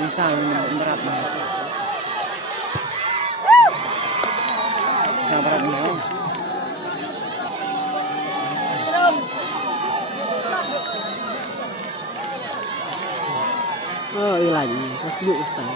Misal berat nih. Nah, berat nih. Oh, iya lagi. Pas dulu Ustaz.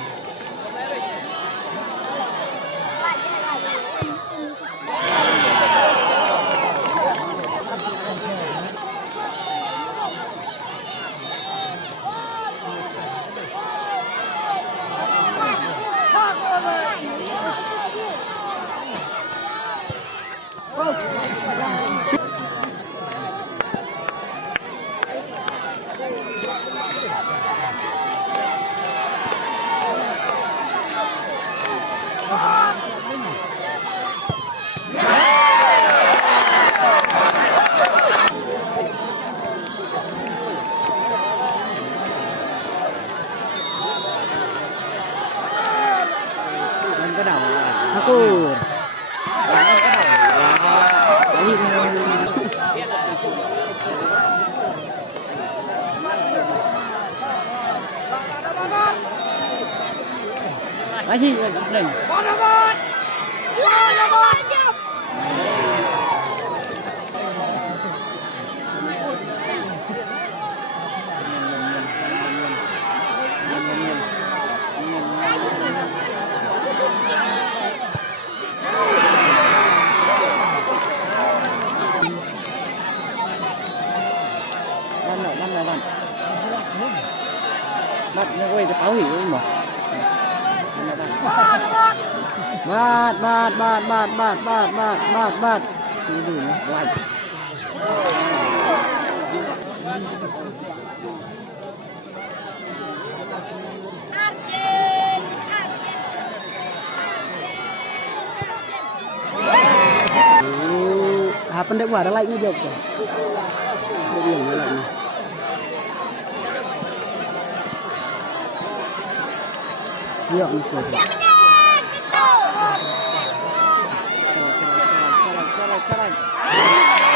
Cái đầu aku masih explain bắt nó quay cái táo hỉ không mà bắt sử dụng nó lạnh hapon dek ada lạnh nó được rồi nó lạnh này Iya, betul. Salah.